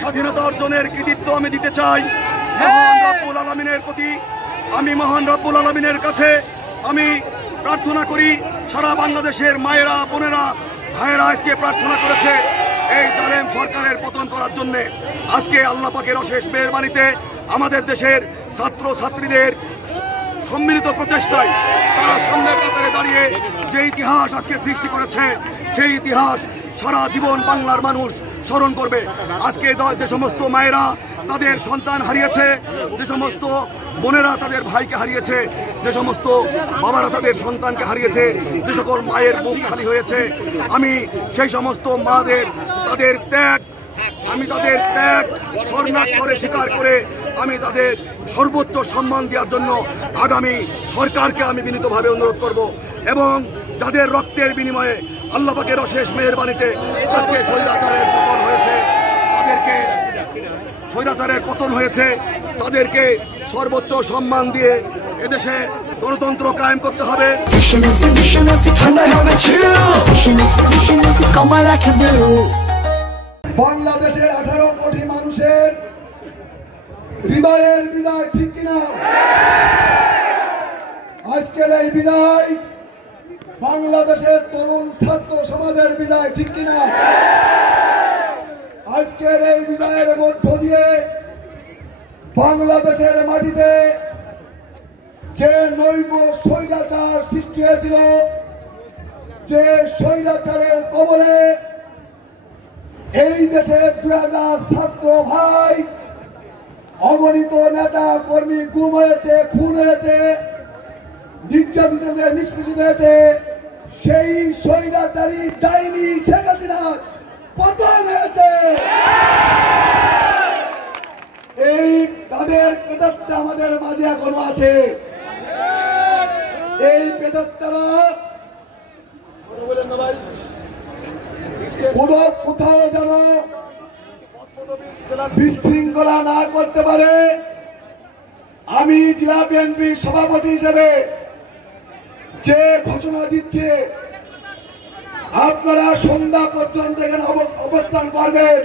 স্বাধীনতা অর্জনের কৃতিত্ব আমি দিতে চাই মহান রব্বুল আলামিনের প্রতি। আমি মহান রব্বুল আলামিনের কাছে আমি প্রার্থনা করি, সারা বাংলাদেশের মায়েরা, বোনেরা, ভাইয়েরা আজকে প্রার্থনা করেছে এই জালেম সরকারের পতন করার জন্যে। আজকে আল্লাহ পাকের অশেষ মেহেরবানিতে আমাদের দেশের ছাত্র ছাত্রীদের সম্মিলিত প্রচেষ্টায় তারা সামনের কাতারে দাঁড়িয়ে যে ইতিহাস আজকে সৃষ্টি করেছে, সেই ইতিহাস সারা জীবন বাংলার মানুষ স্মরণ করবে। আজকে যে সমস্ত মায়েরা তাদের সন্তান হারিয়েছে, যে সমস্ত বোনেরা তাদের ভাইকে হারিয়েছে, যে সমস্ত বাবারা তাদের সন্তানকে হারিয়েছে, যে সকল মায়ের বুক খালি হয়েছে, আমি সেই সমস্ত মাদের তাদের ত্যাগ স্বর্ণাক্ষরে স্বীকার করে আমি তাদের সর্বোচ্চ সম্মান দেওয়ার জন্য আগামী সরকারকে আমি বিনীতভাবে অনুরোধ করব। এবং যাদের রক্তের বিনিময়ে আল্লাহ পাকের অশেষ মেহেরবানিতে আজকে স্বৈরাচারের পতন হয়েছে তাদেরকে সর্বোচ্চ সম্মান দিয়ে এদেশে গণতন্ত্র কায়েম করতে হবে। বাংলাদেশের 18 কোটি মানুষের হৃদয়ের বিজয়, ঠিক কিনা? আজকের এই বিজয় বাংলাদেশের তরুণ ছাত্র সমাজের বিজয়, ঠিক কিনা? আজকের এই বিজয়ের মধ্য দিয়ে বাংলাদেশের মাটিতে যে নৈব স্বৈরাচার সৃষ্টি হয়েছিল, যে স্বৈরাচারের কবলে এই দেশের 2000 ছাত্র ভাই, অগণিত নেতা কর্মী গুম হয়েছে, খুন হয়েছে, নির্যাতিত হয়েছে, নিষ্পেষিত হয়েছে, সেই স্বৈরাচারী ডাইনি শেখ হাসিনা পতন হয়েছে। এই তাদের প্রেতাত্মা আমাদের মাঝে এখনো আছে। এই প্রেতাত্মারা কোথাও যেন বিশৃঙ্খলা না করতে পারে। আমি জেলা বিএনপির সভাপতি হিসেবে যে ঘোষণা দিচ্ছে, আপনারা সন্ধ্যা পর্যন্ত এখানে অবস্থান করবেন।